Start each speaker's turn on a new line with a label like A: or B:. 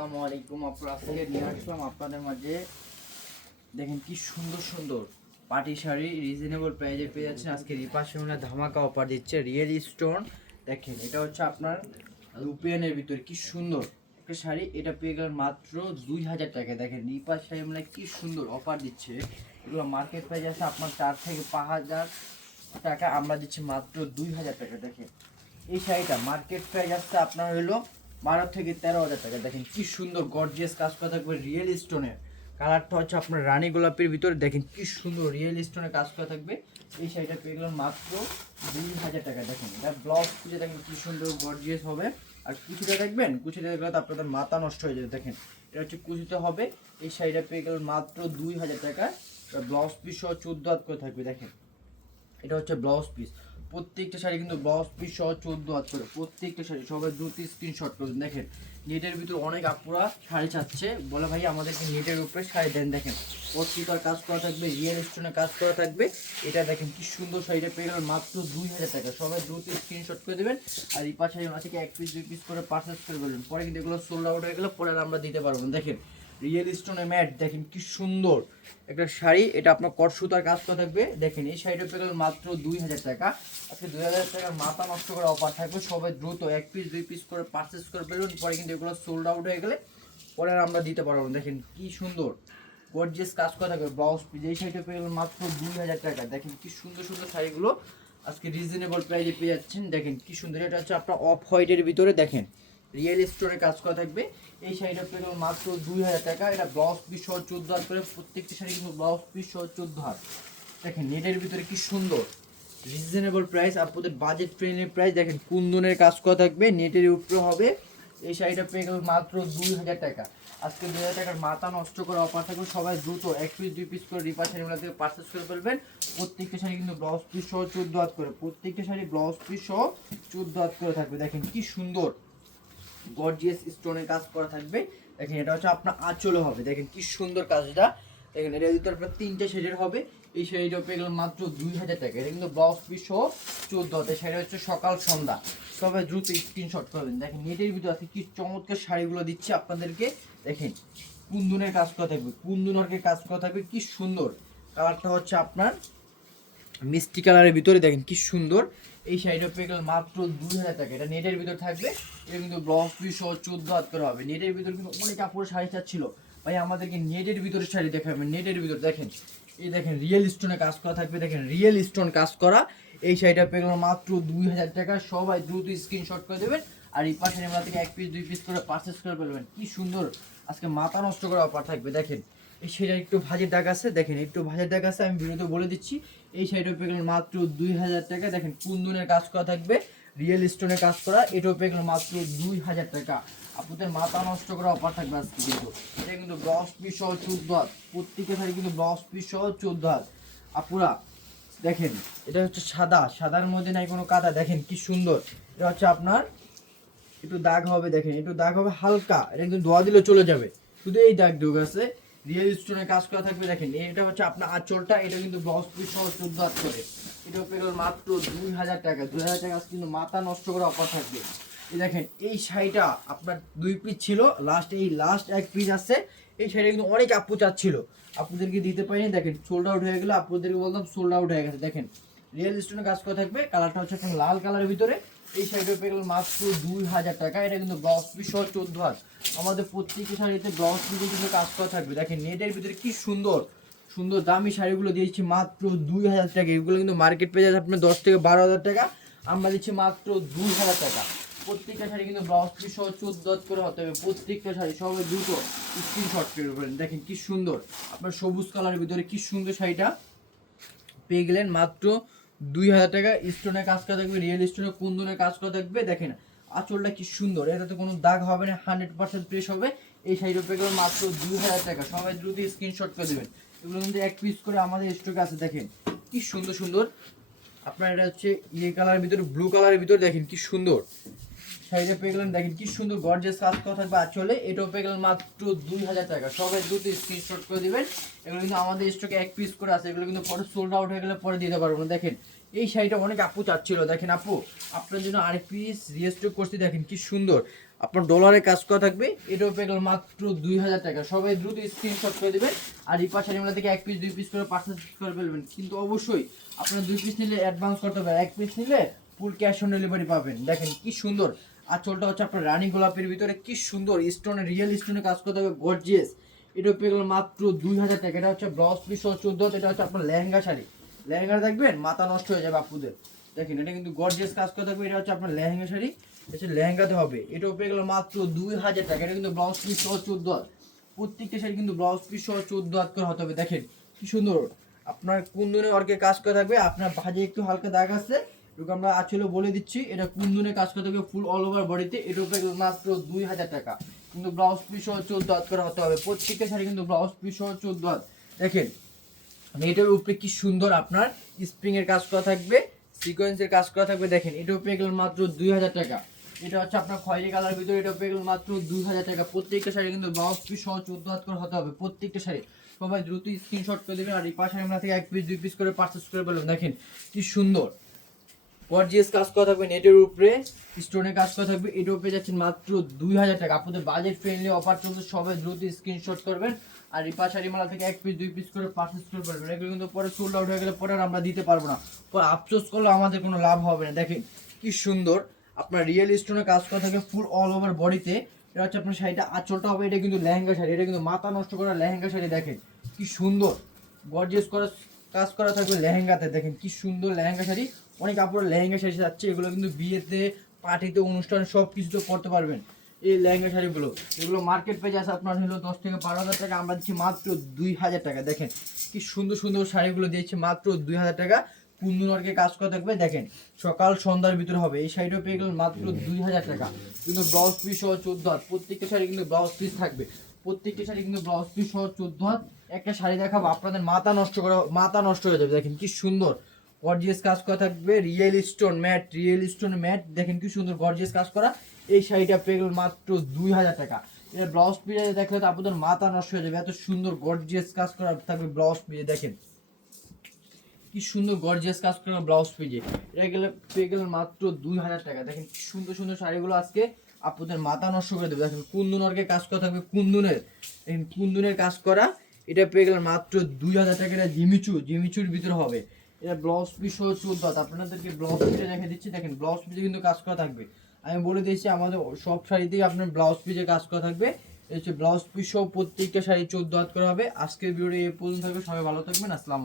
A: আসসালামু আলাইকুম আপনার আজকে নিয়ে আসলাম আপনাদের মাঝে। দেখেন কি সুন্দর সুন্দর পাটি শাড়ি রিজনেবল প্রাইজে পেয়ে যাচ্ছেন। আজকে রিপা সেমনা ধামাকা অফার দিচ্ছে রিয়েল স্টোন দেখেন, এটা হচ্ছে আপনার রুপিয়ানের ভিতরে, কি সুন্দর একটা শাড়ি। এটা পেয়ে গেলেন মাত্র দুই হাজার টাকা দেখেন রিপা সেমনা কি সুন্দর অফার দিচ্ছে। এগুলো মার্কেট প্রাইস আছে আপনার চার থেকে পাঁচ হাজার টাকা। আমরা দিচ্ছি মাত্র দুই হাজার টাকা। দেখেন, এই শাড়িটা মার্কেট প্রাইস আসছে আপনার হলো বারো থেকে তেরো হাজার টাকা। দেখেন কি সুন্দর গর্জিয়াস কাজ করা থাকবে রিয়েল স্টোনের কালারটা হচ্ছে আপনার রানী গোলাপের ভিতরে। দেখেন কি সুন্দর রিয়েল স্টোনের কাজ করা থাকবে। এই শাড়িটা পেয়ে গেলাম মাত্র দুই হাজার টাকা। দেখেন, এটা ব্লাউজ খুঁজে দেখেন কি সুন্দর গর্জিয়াস হবে। আর কুচিটা দেখবেন? কুচিটা দেখলে আপনাদের মাথা নষ্ট হয়ে যাবে। দেখেন, এটা হচ্ছে কুচিতে হবে। এই শাড়িটা পেয়ে গেলেন মাত্র দুই হাজার টাকা। ব্লাউজ পিস সহ চোদ্দ হাত করে থাকবে। দেখেন, এটা হচ্ছে ব্লাউজ পিস প্রত্যেকটা শাড়ি কিন্তু ব্লাউজ পিস সহ চোদ্দ হাত করে, প্রত্যেকটা শাড়ি, সবাই দুটি স্ক্রিনশট করে। দেখেন নেটের ভিতর অনেক আপুরা শাড়ি চাচ্ছে। বলে, ভাই, আমাদেরকে নেটের উপরে শাড়ি দেন। দেখেন, পত্রিকার কাজ করা থাকবে রিয়েল স্টোনের কাজ করা থাকবে। এটা দেখেন, কি সুন্দর শাড়িটা পেয়ে গেলেন মাত্র দুই হাজার টাকা। সবাই দুটি স্ক্রিনশট করে দেবেন আর এই পাশে থেকে এক পিস দুই পিস করে পারচেস করে বলবেন পরে কিন্তু এগুলো সোল্ড আউট হয়ে গেলে পরে আমরা দিতে পারব। দেখেন রিয়েল স্টোনের ম্যাট দেখেন কি সুন্দর একটা শাড়ি। এটা আপনার কট সুতার কাজ করা থাকবে। দেখেন, এই শাড়িটা পেয়ে গেলেন মাত্র দুই হাজার টাকা। আজকে দুই হাজার টাকার মাথা নষ্ট করে অফার থাকবে। সবাই দ্রুত এক পিস দুই পিস করে পারচেস করে ফেলুন। পরে কিন্তু এগুলো সোল্ড আউট হয়ে গেলে পরে আর আমরা দিতে পারব না। দেখেন কি সুন্দর গর্জিয়াস কাজ করা থাকবে। ব্লাউজ পিস এই শাড়িটা পেয়ে গেলেন মাত্র দুই হাজার টাকা। দেখেন কি সুন্দর সুন্দর শাড়িগুলো আজকে রিজনেবল প্রাইসে পেয়ে যাচ্ছেন। দেখেন কি সুন্দর, এটা হচ্ছে আপনার অফ হোয়াইটের ভিতরে। দেখেন রিয়েল স্টোরে কাজ করা থাকবে। এই শাড়িটা পেয়ে গেলেন মাত্র দুই হাজার টাকা। এটা ব্লাউজ পিস সহ চোদ্দ হাত করে প্রত্যেকটি শাড়ি কিন্তু ব্লাউজ পিস সহ চোদ্দ হাত। দেখেন নেটের ভিতরে কি সুন্দর। রিজনেবল প্রাইস আপনাদের বাজেট ফ্রেন্ডলি প্রাইস দেখেন, কুন্দনের কাজ করা থাকবে নেটের উপরে হবে। এই শাড়িটা পেয়ে গেল মাত্র দুই হাজার টাকা। আজকে দুই হাজার টাকার মাথা নষ্ট করে অফার থাকবে। সবাই দ্রুত এক পিস দুই পিস করে রিপা শাড়িগুলো থেকে পারচেস করে ফেলবেন। প্রত্যেকটা শাড়ি কিন্তু ব্লাউজ পিস সহ চোদ্দ হাত করে। প্রত্যেকটা শাড়ি ব্লাউজ পিস সহ চোদ্দ হাত করে থাকবে। দেখেন, কি সুন্দর। গর্জিয়াস স্টোনের কাজ করা থাকবে। দেখেন, এটা হচ্ছে আপনার আঁচলে হবে। দেখেন, কি সুন্দর কাজটা। দেখেন, এটা ভিতরে আপনার তিনটে শেডের হবে। এই শাড়িটা পেয়ে মাত্র দুই হাজার টাকা। এটা কিন্তু ব্লাউজ পিস সহ চোদ্দ হাতে শাড়ি হচ্ছে সকাল, সন্ধ্যা। সবাই দ্রুত স্ক্রিনশট করবেন দেখেন নেটের ভিতরে আছে কি চমৎকার শাড়িগুলো দিচ্ছে আপনাদেরকে। দেখেন, কুন্দুনের কাজ করা থাকবে। কুন্দুনরকে কাজ করা থাকবে। কি সুন্দর। কালারটা হচ্ছে আপনার মিষ্টি কালারের ভিতরে। দেখেন, কি সুন্দর। এই শাড়িটা পেয়ে মাত্র দুই হাজার টাকা। এটা নেটের ভিতর থাকবে, এটা কিন্তু ব্লাউজ পিস সহ চোদ্দ হাত করে হবে। নেটের ভিতর কিন্তু অনেক কাপড় শাড়ি চাচ্ছিল। ভাই, আমাদেরকে নেটের ভিতরে শাড়ি দেখাবেন নেটের ভিতর দেখেন। এই দেখেন রিয়েল স্টোনে কাজ করা থাকবে, দেখেন রিয়েল স্টোন কাজ করা। এই শাড়িটা পেয়ে মাত্র দুই হাজার টাকা। সবাই দ্রুত স্ক্রিনশট করে দেবেন আর এই পাশে আমরা থেকে এক পিস দুই পিস করে পারচেস করে ফেলবেন। কি সুন্দর, আজকে মাথা নষ্ট করা অফার থাকবে, দেখেন। এই শাড়িটা একটু ভাজের দাগ আছে, দেখেন, একটু ভাজের দাগ আছে, আমি ভিডিওতে বলে দিচ্ছি। এই শাড়িটা পেয়ে গেলেন মাত্র দুই হাজার টাকা। দেখেন, কুন্দনের কাজ করা থাকবে রিয়েল স্টোনের কাজ করা এটাও পেয়ে গেলেন মাত্র দুই হাজার টাকা। আপনাদের মাথা নষ্ট করা অফার থাকবে আজকে কিন্তু। এটা কিন্তু ব্লাউজ পিস সহ চোদ্দ হাত। প্রত্যেকের শাড়ি কিন্তু ব্লাউজ পিস সহ চোদ্দ হাত। আপুরা, দেখেন, এটা হচ্ছে সাদা। সাদার মধ্যে নাই কোনো কাদা। দেখেন কি সুন্দর। এটা হচ্ছে আপনার, একটু দাগ হবে, দেখেন, একটু দাগ হবে হালকা। এটা কিন্তু ধোয়া দিলে চলে যাবে। শুধু এই দাগ ঢুক আছে রিয়েল স্টোনের কাজ করা থাকবে, দেখেন, এটা হচ্ছে আপনার আঁচলটা, এটা কিন্তু ব্লাউজ পিস চোদ্দ হাত করে। এটা পেয়ে মাত্র দুই হাজার টাকা, দুই হাজার টাকা কিন্তু মাথা নষ্ট করে অফার থাকবে। এই দেখেন, এই শাড়িটা আপনার দুই পিস ছিল লাস্ট এই লাস্ট এক পিস আছে, এই শাড়িটা কিন্তু অনেক আপু চাচ্ছিল। আপুদেরকে দিতে পারিনি, দেখেন সোল্ড আউট হয়ে গেলো আপুদেরকে বললাম সোল্ড আউট হয়ে গেছে, দেখেন। রিয়েল স্টোনে কাজ করা থাকবে। কালারটা হচ্ছে এখন লাল কালারের ভিতরে। এই শাড়িটা পেয়ে গেল মাত্র দুই হাজার টাকা। এটা কিন্তু ব্লাউজ পিস সহ চোদ্দ হাত। আমাদের প্রত্যেকটি শাড়িতে ব্লাউজ পিসের কিন্তু কাজ করা থাকবে। দেখেন নেটের ভিতরে কি সুন্দর সুন্দর দামি শাড়িগুলো দিয়েছি মাত্র দুই হাজার টাকা। এগুলো কিন্তু মার্কেট পেয়ে যাচ্ছে আপনার দশ থেকে বারো হাজার টাকা। আমরা দিচ্ছি মাত্র দুই হাজার টাকা। প্রত্যেকটা শাড়ি কিন্তু ব্লাউজ পিস সহ চোদ্দ করে হতে হবে। প্রত্যেকটা শাড়ি সবাই দুটো স্ক্রিনশট করে ফেলেন দেখেন কি সুন্দর। আপনার সবুজ কালারের ভিতরে কি সুন্দর শাড়িটা পেয়ে গেলেন মাত্র দুই হাজার টাকা স্টোনে কাজ করা থাকবে রিয়েল স্টোনে কুন্দনের কাজ করা থাকবে না। আঁচলটা কি সুন্দর, এটাতে কোনো দাগ হবে না, হান্ড্রেড পার্সেন্ট ফ্রেশ হবে। এই শাড়িটা পেয়ে মাত্র দুই হাজার টাকা। সবাই দ্রুত স্ক্রিনশট করে দেবেন। এগুলো কিন্তু এক পিস করে আমাদের স্টকে আছে, দেখেন। কি সুন্দর সুন্দর। আপনার এটা হচ্ছে ইয়ে কালারের ভিতরে ব্লু কালারের ভিতরে দেখেন, কি সুন্দর। শাড়িটা পেয়ে গেলেন। দেখেন কি সুন্দর গর্জেস কাজ করা থাকবে। আঁচলে এটাও পেয়ে গেলেন মাত্র দুই হাজার টাকা। সবাই দ্রুত স্ক্রিনশট করে দিবেন। এগুলো কিন্তু আমাদের স্টকে এক পিস করে আছে। এগুলো কিন্তু পরে সোল্ড আউট হয়ে গেলে পরে দিতে পারব না। দেখেন, এই শাড়িটা অনেক আপু চাচ্ছিল। দেখেন আপু, আপনার জন্য আরেক পিস রিস্টক করছি। দেখেন কি সুন্দর। আপনার ডলারে কাজ করা থাকবে। এটাও পেয়ে গেল মাত্র দুই হাজার টাকা। সবাই দ্রুত স্ক্রিনশট করে দেবেন। আর এই পাশে আমরা থেকে এক পিস দুই পিস করে পার্সেল করে ফেলবেন। কিন্তু অবশ্যই আপনার দুই পিস নিলে অ্যাডভান্স করতে হবে। এক পিস নিলে ফুল ক্যাশ অন ডেলিভারি পাবেন। দেখেন কি সুন্দর। আঁচলটা হচ্ছে আপনার রানী গোলাপের ভিতরে। কি সুন্দর স্টোনে রিয়েল স্টোনে কাজ করতে হবে গর্জিয়াস এটা পেয়ে গেল মাত্র দুই হাজার টাকা। এটা হচ্ছে ব্লাউজ পিস চোদ্দ, এটা হচ্ছে আপনার লেহেঙ্গা শাড়ি। লেহেঙ্গা দেখবেন, মাথা নষ্ট হয়ে যাবে আপুদের। দেখেন, এটা কিন্তু গর্জিয়াস কাজ করতে থাকবে এটা হচ্ছে আপনার লেহেঙ্গা শাড়ি। এটা লেহেঙ্গাতে হবে। এটা পেয়ে গেল মাত্র দুই হাজার টাকা। এটা কিন্তু ব্লাউজ পিস সহ চোদ্দ। প্রত্যেকটা শাড়ি কিন্তু ব্লাউজ পিস সহ চোদ্দ হাত করে হতে হবে। দেখেন, কি সুন্দর। আপনার কুন্দনে অর্কে কাজ করে থাকবে, আপনার ভাজে একটু হালকা দাগ আছে এটুকু আমরা আসলে বলে দিচ্ছি, এটা কুন্দনে কাজ করতে হবে? ফুল অল ওভার বডিতে পেয়ে গেল মাত্র দুই হাজার টাকা। কিন্তু ব্লাউজ পিস সহ চোদ্দ হাত করে হতে হবে। প্রত্যেকটা শাড়ি কিন্তু ব্লাউজ পিস সহ চোদ্দ হাত। দেখেন এটার উপরে কি সুন্দর আপনার স্প্রিং এর কাজ করা থাকবে সিকোয়েন্সের কাজ করা থাকবে। দেখেন, এটা পেয়ে গেল মাত্র দুই হাজার টাকা। এটা হচ্ছে আপনার খয়েরি কালার ভিতরে, এটা পেয়ে গেল মাত্র দুই হাজার টাকা। প্রত্যেকটা শাড়ি কিন্তু ব্লাউজ পিস সহ চোদ্দ হাত করে হতে হবে, প্রত্যেকটা শাড়ি। সবাই দ্রুত স্ক্রিনশট করে দেবেন, আর এই পাশে আমরা থেকে এক পিস দুই পিস করে পার্চেস করে পেলাম দেখেন, কি সুন্দর। গর্জিয়াস কাজ করা থাকবে নেটের উপরে। স্টোনের কাজ করা থাকবে এটাও উপরে যাচ্ছেন মাত্র দুই হাজার টাকা। আপনাদের বাজেট ফ্রেন্ডলি অফার চলছে, সবাই দ্রুত স্ক্রিনশট করবেন। আর রিপা শাড়িমালা থেকে এক পিস দুই পিস করে পার্চেস করে পারবেন এগুলো কিন্তু পরে সোল্ড আউট হয়ে গেলে পরে আর আমরা দিতে পারব না। পরে আফসোস করলে আমাদের কোনো লাভ হবে না। দেখেন কি সুন্দর, আপনার রিয়েল স্টোনের কাজ করা থাকবে ফুল অল ওভার বডিতে এটা হচ্ছে আপনার শাড়িটা, আঁচলটা হবে, এটা কিন্তু লেহেঙ্গা শাড়ি। এটা কিন্তু মাথা নষ্ট করা লেহেঙ্গা শাড়ি, দেখেন। কি সুন্দর গর্জিয়াস করা কাজ করা থাকবে লেহেঙ্গাতে। দেখেন কি সুন্দর লেহেঙ্গা শাড়ি। অনেক কাপড় লেহেঙ্গা শাড়ি যাচ্ছে এগুলো কিন্তু বিয়েতে, পার্টিতে, অনুষ্ঠানে সব কিছুতে পরতে পারবেন। এই লেহেঙ্গা শাড়িগুলো, এগুলো মার্কেট পেজে আছে আপনার হলো দশ থেকে বারো হাজার টাকা, আমরা দিচ্ছি মাত্র দুই হাজার টাকা। দেখেন কি সুন্দর সুন্দর শাড়িগুলো দিয়েছি মাত্র দুই হাজার টাকা। কুন্দন কাজ করা থাকবে, দেখেন সকাল সন্ধ্যার ভিতরে হবে। এই শাড়িটাও পেয়ে গেলেন মাত্র দুই হাজার টাকা। কিন্তু ব্লাউজ পিস সহ চোদ্দ প্রত্যেকটা শাড়ি কিন্তু ব্লাউজ পিস থাকবে। প্রত্যেকটা শাড়ি কিন্তু ব্লাউজ পিস সহ চোদ্দ হাত। একটা শাড়ি দেখাবো, আপনাদের মাথা নষ্ট করা, মাথা নষ্ট হয়ে যাবে। দেখেন কি সুন্দর গর্জিয়াস কাজ করা থাকবে। Real stone matte real stone matte দেখেন কি সুন্দর গর্জিয়াস কাজ করা। এই শাড়িটা পেয়ে গেল মাত্র দুই হাজার টাকা। এর ব্লাউজ পিসে দেখলে তো আপনাদের মাথা নষ্ট হয়ে যাবে। এত সুন্দর গর্জিয়াস কাজ করা থাকবে ব্লাউজ পিসে, দেখেন। কি সুন্দর গর্জিয়াস কাজ করা ব্লাউজ পেজে এটা গেলে, পেয়ে গেলেন মাত্র দুই হাজার টাকা। দেখেন কি সুন্দর সুন্দর শাড়িগুলো আজকে আপনাদের মাথা নষ্ট করে দেবে। দেখেন কুন্দন অর্গে কাজ করা থাকবে কুন্দুনের। কুন্দনের কাজ করা, এটা পেয়ে গেলেন মাত্র দুই হাজার টাকা এটা জিমিচু। জিমিচুর ভিতরে হবে। এটা ব্লাউজ পিস সহ চোদ্দ হাত আপনাদেরকে ব্লাউজ পিসে দেখে দিচ্ছি। দেখেন ব্লাউজ পিসে কিন্তু কাজ করা থাকবে। আমি বলে দিয়েছি, আমাদের সব শাড়িতেই আপনার ব্লাউজ পিসে কাজ করা থাকবে। হচ্ছে ব্লাউজ পিস সহ প্রত্যেকটা শাড়ি চোদ্দ হাত করা হবে। আজকের ভিডিও এ পর্যন্ত থাকবে। সবাই ভালো থাকবেন। আসসালাম